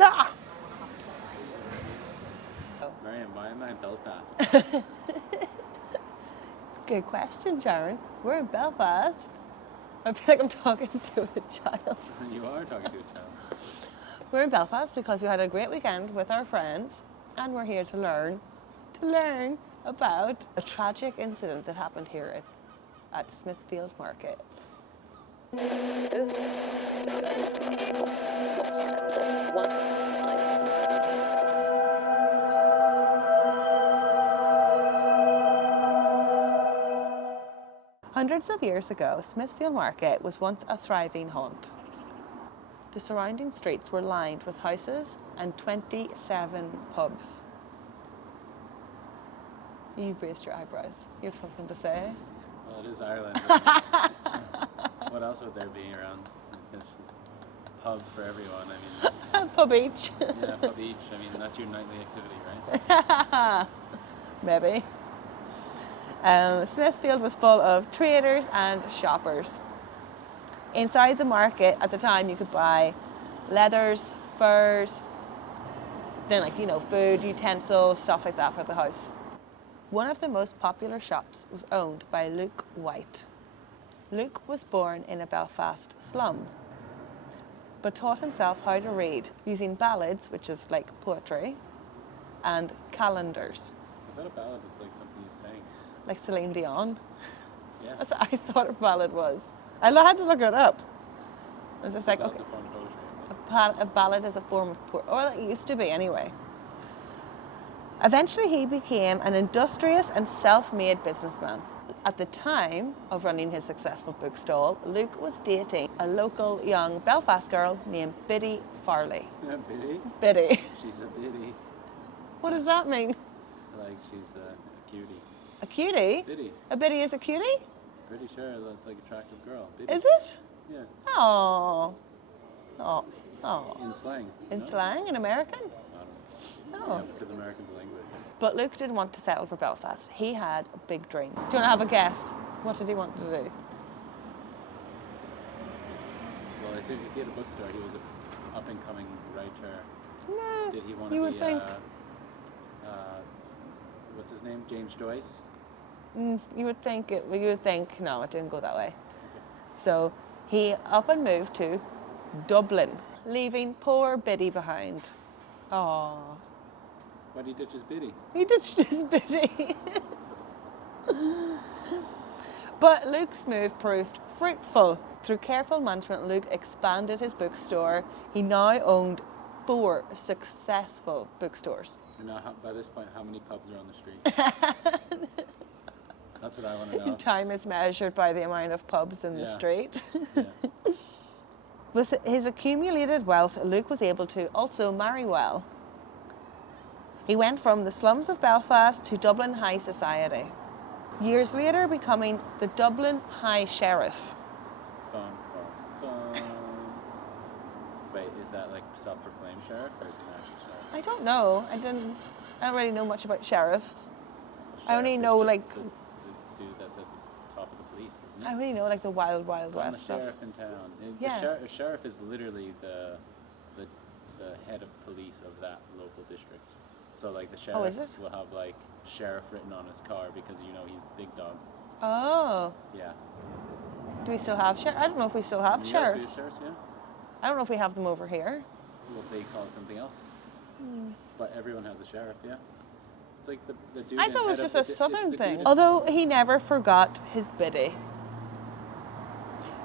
Ah! Mariam, why am I in Belfast? Good question, Sharon. We're in Belfast. I feel like I'm talking to a child. You are talking to a child. We're in Belfast because we had a great weekend with our friends, and we're here to learn about a tragic incident that happened here at Smithfield Market. Hundreds of years ago, Smithfield Market was once a thriving haunt. The surrounding streets were lined with houses and 27 pubs. You've raised your eyebrows. You have something to say? Well, it is Ireland. What else would there be around? It's just pub for everyone. I mean, Pub each. yeah, pub each. I mean, that's your nightly activity, right? Maybe. Smithfield was full of traders and shoppers. Inside the market at the time you could buy leathers, furs, then food, utensils, stuff like that for the house. One of the most popular shops was owned by Luke White. Luke was born in a Belfast slum, but taught himself how to read using ballads, which is like poetry, and calendars. I thought a ballad is like something you sang. Like Celine Dion. Yeah. That's what I thought a ballad was. I had to look it up. It was just like, Lots okay, of fun poetry. a ballad is a form of poetry. Well, it used to be anyway. Eventually he became an industrious and self-made businessman. At the time of running his successful bookstall, Luke was dating a local young Belfast girl named Biddy Farrelly. Yeah, Biddy? Biddy. She's a biddy. What does that mean? Like she's a cutie. A cutie? Biddy. A biddy is a cutie? Pretty sure that's like attractive girl. Biddy. Is it? Yeah. Oh. Oh. Oh. In slang. In no? slang? In American? I don't know. Oh. Yeah, because American's a language. But Luke didn't want to settle for Belfast. He had a big dream. Do you want to have a guess? What did he want to do? Well, I assume if he had a bookstore, he was an up-and-coming writer. No. Did he want to You be, would think. What's his name? James Joyce? You would think. No, it didn't go that way. Okay. So he up and moved to Dublin, leaving poor Biddy behind. Oh. Why did he ditch his biddy? He ditched his Biddy. But Luke's move proved fruitful. Through careful management, Luke expanded his bookstore. He now owned 4 successful bookstores. And now, by this point, how many pubs are on the street? That's what I want to know. Time is measured by the amount of pubs in the street. Yeah. With his accumulated wealth, Luke was able to also marry well. He went from the slums of Belfast to Dublin high society, years later becoming the Dublin High Sheriff. Dun, dun, dun. Wait, is that like self-proclaimed sheriff or is he an actual sheriff? I don't know. I don't really know much about sheriffs. Well, I only sheriff know is like just the dude that's at the top of the police, isn't I it? only know like the wild I'm west the stuff. sheriff in town. Yeah. A sheriff is literally the head of police of that local district. So like the sheriff is it? will have like sheriff written on his car because he's big dog. Oh. Yeah. Do we still have sheriffs? I don't know if we still have Yes, we sheriffs. have sheriffs, yeah. I don't know if we have them over here. Well, they call it something else. But everyone has a sheriff, yeah. It's like the dude. I thought it was head just of a the- southern it's the thing. dude- Although he never forgot his Biddy.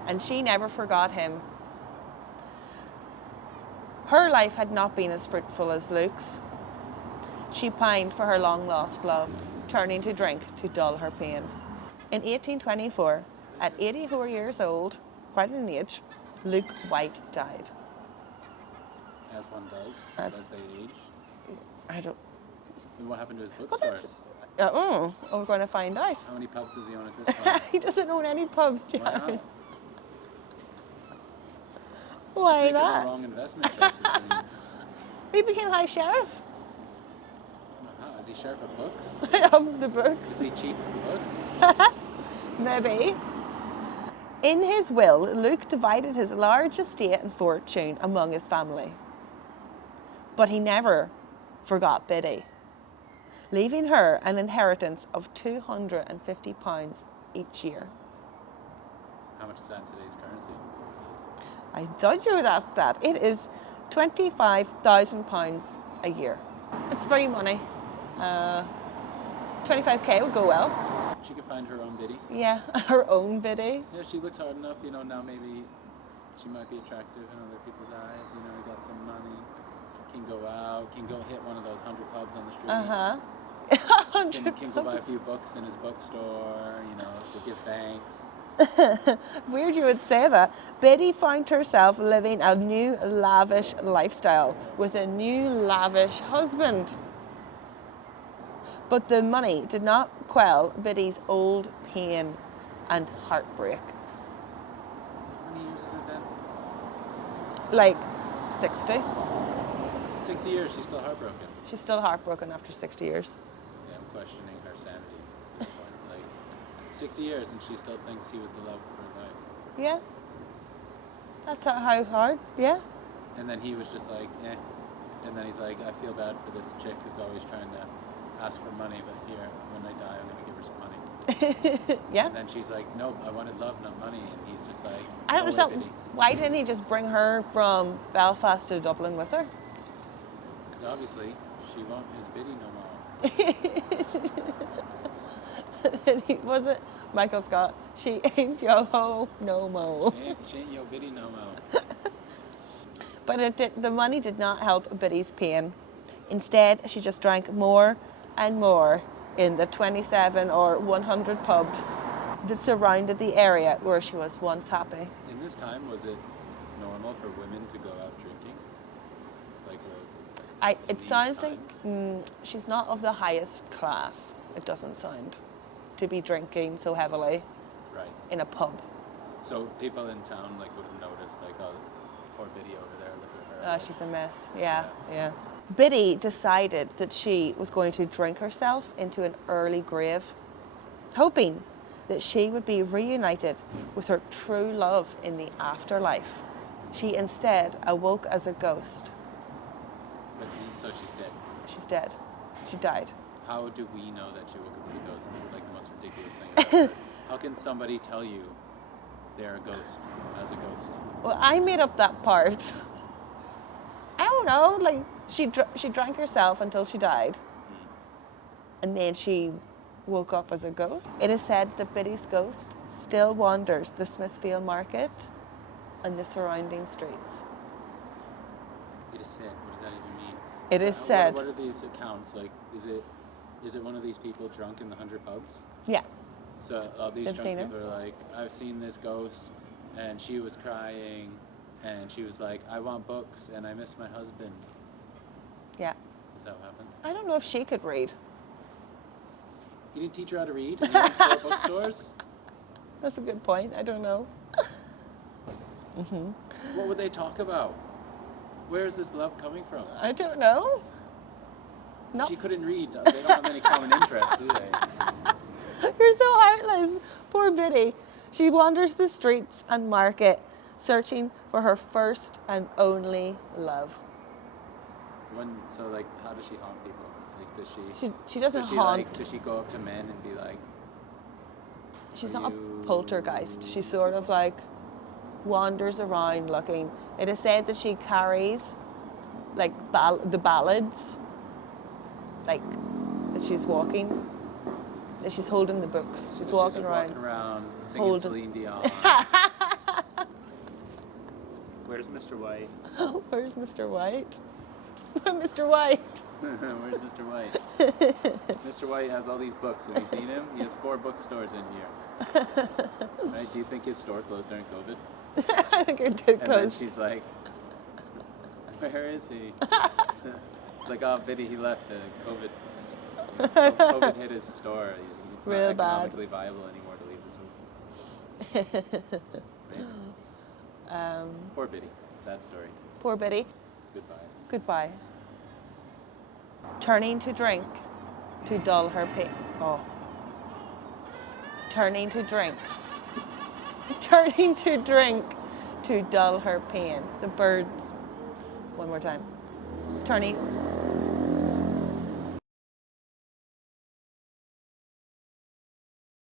And she never forgot him. Her life had not been as fruitful as Luke's. She pined for her long-lost love, turning to drink to dull her pain. In 1824, at 84 years old, quite an age, Luke White died. As one does, as they age. I don't... And what happened to his Well, bookstore? that's... we're going to find out. How many pubs does he own at this point? He doesn't own any pubs, Why Jared. not? Why He's making the not? wrong investment choices. I mean, He became high sheriff is he sheriff of books? of the Is books. he chief of books? Maybe. In his will, Luke divided his large estate and fortune among his family. But he never forgot Biddy, leaving her an inheritance of £250 each year. How much is that in today's currency? I thought you would ask that. It is £25,000 a year. It's free money. 25k would go well. She could find her own Biddy. Yeah, her own Biddy. Yeah, she looks hard enough, you know, now maybe she might be attractive in other people's eyes, you know, got some money, can go out, can go hit one of those 100 pubs on the street. 100 Can go buy a few books in his bookstore, you know, to give thanks. Weird you would say that. Biddy found herself living a new lavish lifestyle with a new lavish husband. But the money did not quell Biddy's old pain and heartbreak. How many years has it been? Like 60. 60 years, she's still heartbroken. She's still heartbroken after 60 years. Yeah, I'm questioning her sanity at this point. Like, 60 years and she still thinks he was the love of her life. Yeah. That's not how hard, yeah. And then he was just like, eh. And then he's like, I feel bad for this chick who's always trying to ask for money, but here, when I die, I'm going to give her some money. Yeah. And then she's like, no, I wanted love, not money. And he's just like, I don't understand. Biddy. Why didn't he just bring her from Belfast to Dublin with her? Because obviously, she won't his Biddy no more. Was it Michael Scott? She ain't yo ho no mo. She ain't yo Biddy no more. But the money did not help Biddy's pain. Instead, she just drank more and more in the 27 or 100 pubs that surrounded the area where she was once happy. In this time, was it normal for women to go out drinking? It sounds like she's not of the highest class. It doesn't sound to be drinking so heavily in a pub. So people in town would have noticed oh, poor Biddy over there, look at her. She's a mess. Yeah. Biddy decided that she was going to drink herself into an early grave, hoping that she would be reunited with her true love in the afterlife. She instead awoke as a ghost. So she's dead. She's dead. She died. How do we know that she woke up as a ghost? This is the most ridiculous thing I've ever heard. How can somebody tell you they're a ghost as a ghost? Well, I made up that part. I don't know. She drank herself until she died, and then she woke up as a ghost. It is said that Biddy's ghost still wanders the Smithfield market and the surrounding streets. It is said. What does that even mean? It is said. What are these accounts like? Is it one of these people drunk in the 100 pubs? Yeah. So all these I've drunk seen her. people are like, I've seen this ghost, and she was crying, and she was like, I want books, and I miss my husband. Yeah. Is that what happened? I don't know if she could read. You didn't teach her how to read? And you went to 4 bookstores? That's a good point. I don't know. What would they talk about? Where is this love coming from? I don't know. No. She couldn't read. They don't have any common interests, do they? You're so heartless. Poor Biddy. She wanders the streets and market, searching for her first and only love. How does she haunt people? Does She doesn't haunt. Does she go up to men and be like... She's not a poltergeist. She sort of wanders around looking. It is said that she carries the ballads, that she's walking, that she's holding the books. She's walking around singing Celine Dion. Where's Mr. White? Where's Mr. White? Mr. White. Where's Mr. White? Mr. White has all these books. Have you seen him? He has 4 bookstores in here. Right? Do you think his store closed during COVID? I think it did close. And then she's like, where is he? It's like, oh, Biddy, he left. COVID hit his store. It's Real not economically viable anymore to leave this one. Right? Poor Biddy. Sad story. Poor Biddy. Goodbye. Turning to drink to dull her pain. Oh. Turning to drink to dull her pain. The birds. One more time. Turney.